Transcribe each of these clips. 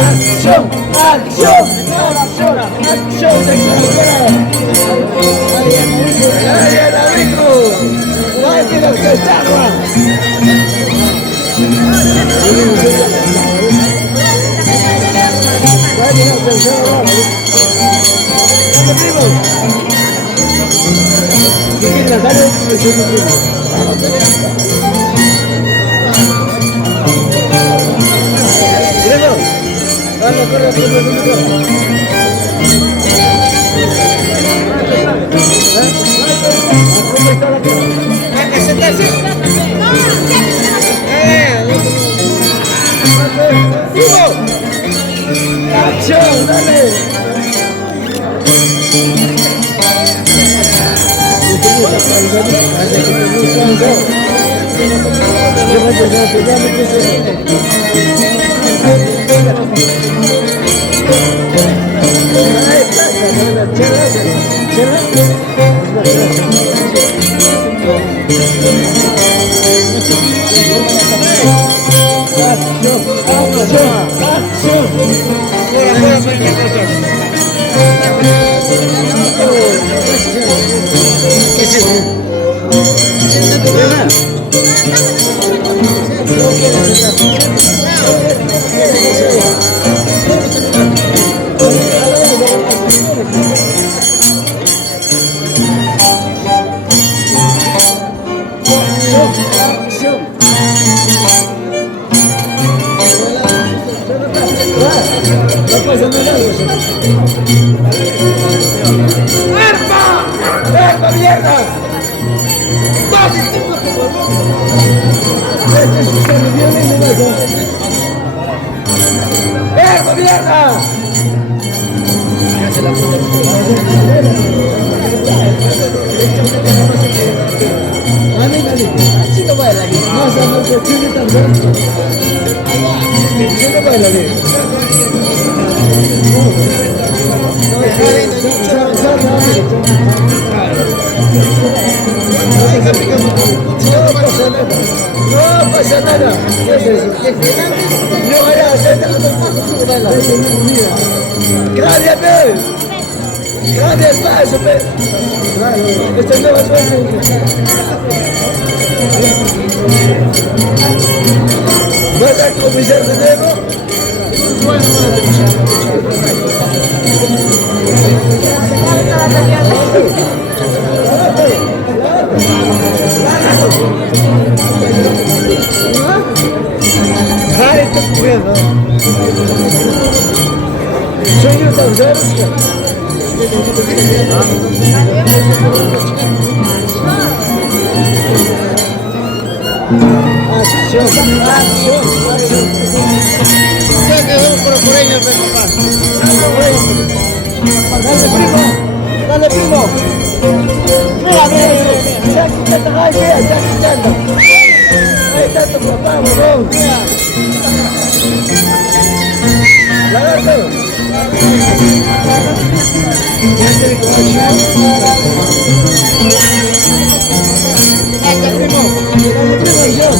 Acción, acción, acción, acción de Ariana Rico, nadie nos desarma. ¡Acción, dale! ¡Verga, mierda! ¡Vas y te puedo ¡verga, mierda! Así no baila bien. No, sabemos que Chile también. Chile baila bien. No pasa nada. ¿Qué es eso? No vaya a hacer nada. Gracias, Pedro. Gracias, paso, Pedro. Esta es nueva suerte. ¿Vas a comenzar de nuevo? Hayır, çok güzel. Şöyle tanıcağız ki. Acción, acción. Se quedó por ahí, papá. Dale, primo. Dale, primo. Mira, mira. Ya quítate, ya quitando. Ahí está tu papá, huevón. Lagarto. Dale, primo. Dale, primo, y yo.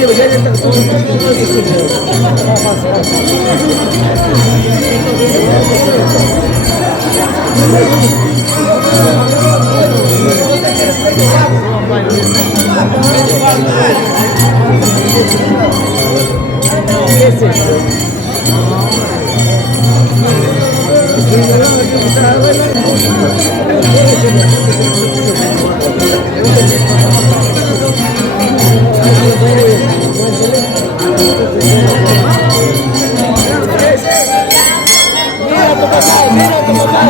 Yo ¿Qué es eso? Mira tu papá, mira tu papá.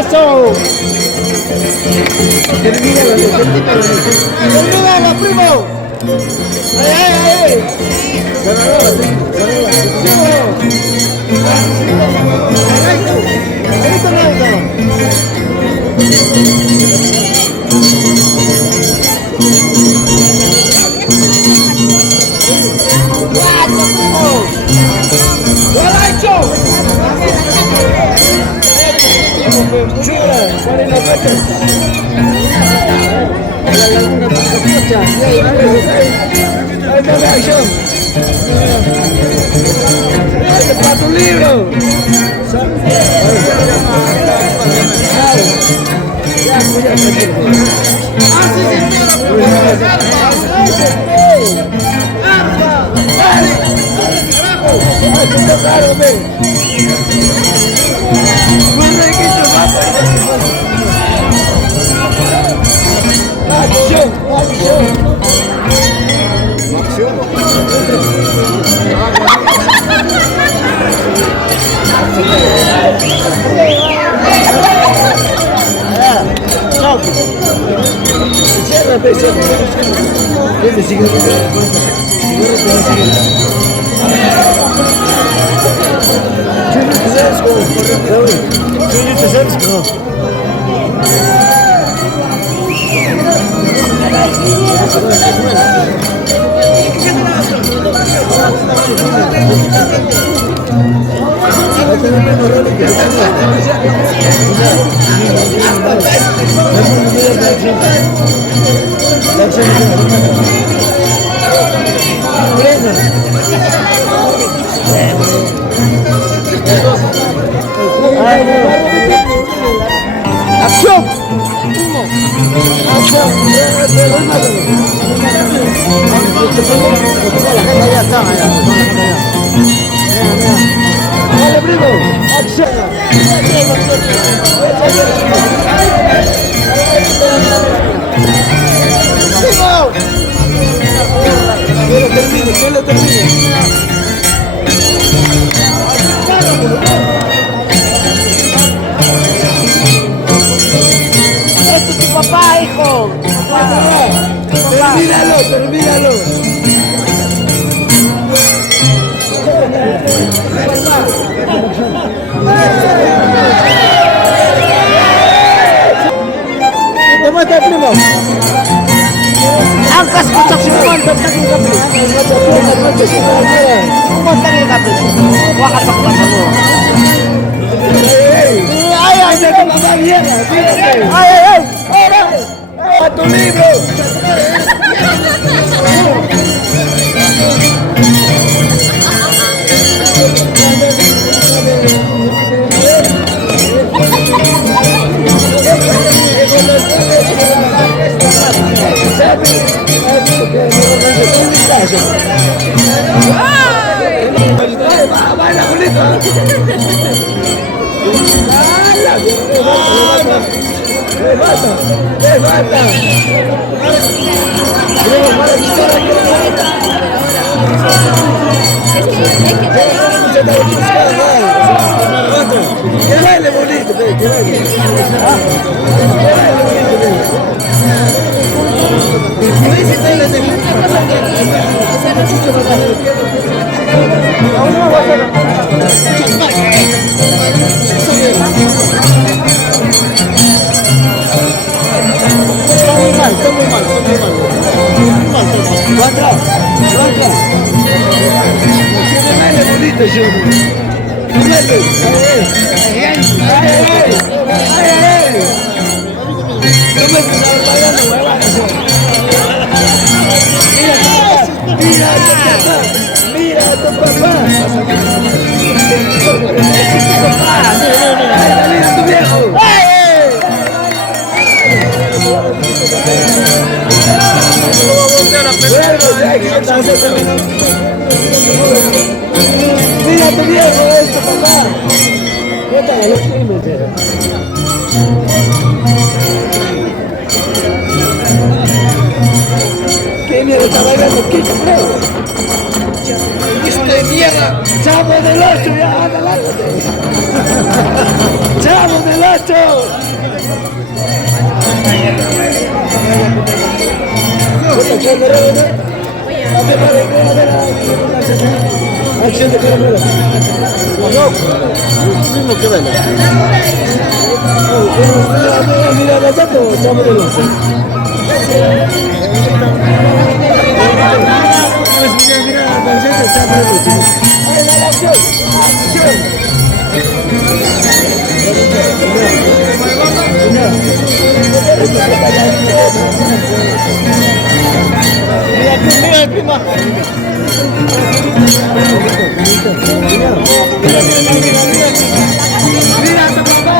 ¡Eso! ¡Termínalo, primo! ¡Ay, ay, ay! ¡Ganador! ¡Para tu libro! ¡Acción! ¡Dale, primo! ¡Acción! ¡Que lo termine! ¡Este es tu papá, hijo! Termínalo. ¿Cómo está, primo? Angkas kocok si pondok tadi kape. Pondok tadi kape. Wah katok kamu. ¡A tu libro! ¡Baila, Julito! ¡Levanta! ¡Que baile bonito! ¡Que baile! Está muy mal. Cuatro. Qué baile bonito, yo. Ay. No me empezaba bailando, huevadas. Mira a tu papá. Mira a tu viejo. Mira a tu viejo, papá. ¿Qué mierda está bailando? ¿Qué creo? ¡Este mierda! ¡Chavo del 8! ¡Ya, adelante! ¡Chavo del 8! Acción de caramelo. Mismo que vela. Mira, la saco, chavo del 8. Mira, la canción de chavo del 8. ¡Ay, la acción! Mira, prima. Mira a tu papá.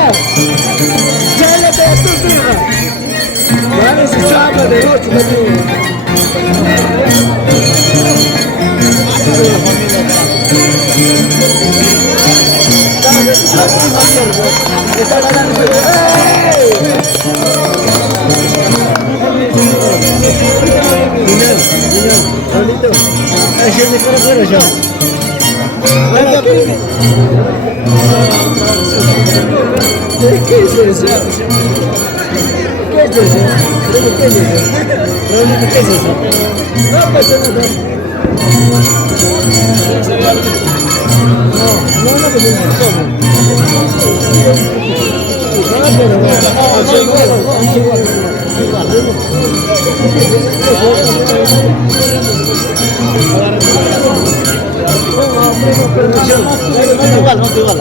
Chálate a tus hijas. Dale ese chapa de 8 también. Está ganando. Bonito. Ayer me fuera fuera ya. ¿Qué es eso? ¿Qué es eso? ¿Qué es eso? ¿Qué es eso? No pasa nada. Igual.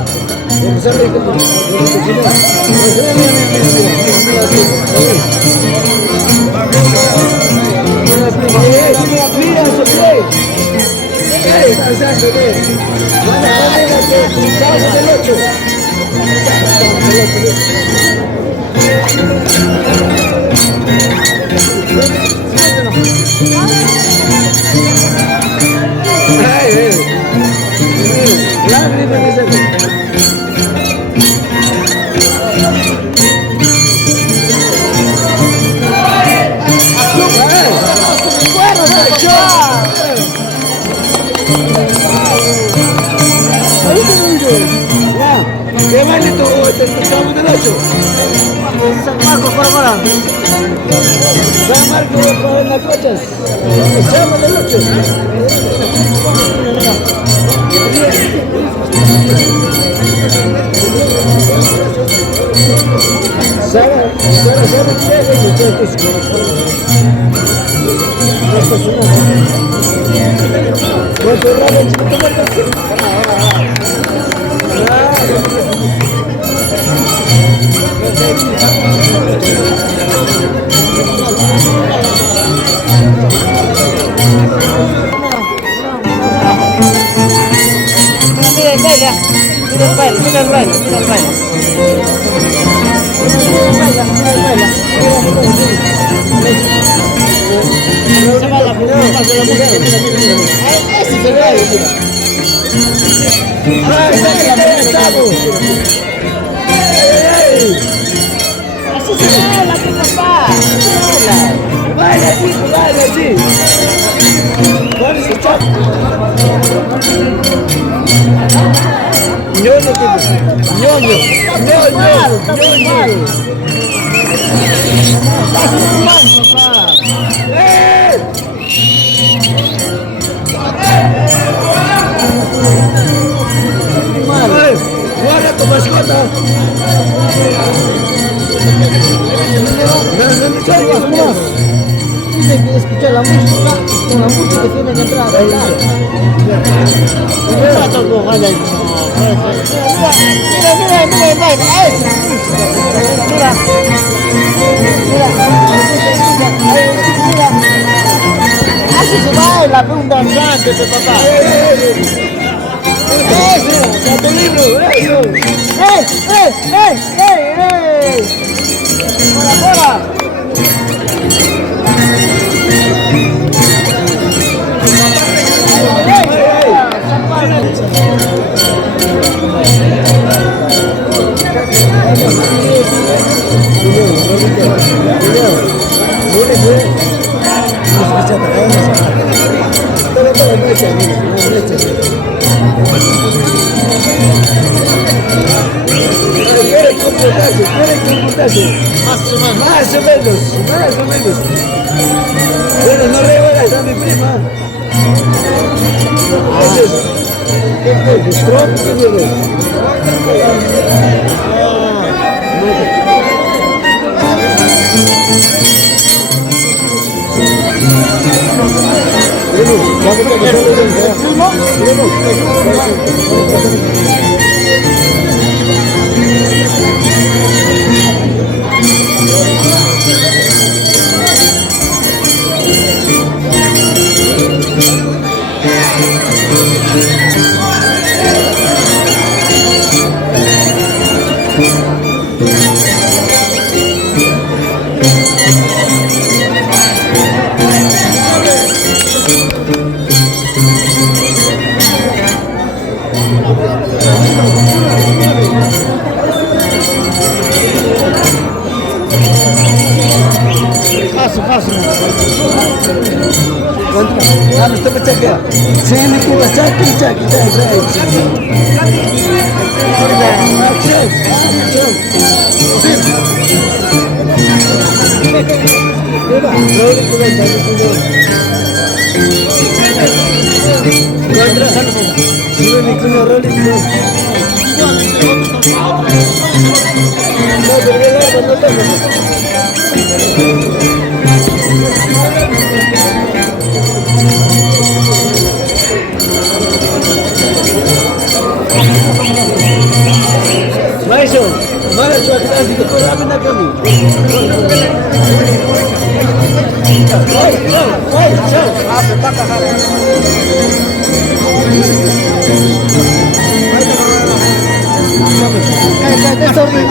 Mira, Sofía. ¿Qué baile tú? Estamos del 8. San Marcos, para. San Marcos, para las cochas. Estamos del 8. Sara, ¿qué muchachos? Esto es Mira el baile. Ese se ve ahí, mira. Así se baila, mi papá. Baila así. ¿Cuál es el chapo? Ñoño. Estás normal, papá. Guarda tu mascota. tienen que escuchar la música, con la música tienen que entrar a bailar. Mira todo con Jaya. Mira, mira, mira, mira, esa es la música. Mira, mira, mira, así se baila, un danzante, papá. Eso, Catalino, eso. ¡Ey, ey, ey, ey, ey! ¡Bora, bora! Más o menos. Más o menos, más o menos. Bueno, no revelas a mi prima. ¿Qué es eso? ¿Qué es? ¿Trump? ¿Qué es? Fácil. Vamos, está para chacar. Sí, me quiero chaki, chaki, Maestro, mala cuaca así que por rápido na cami. Vai, chao. Desorden.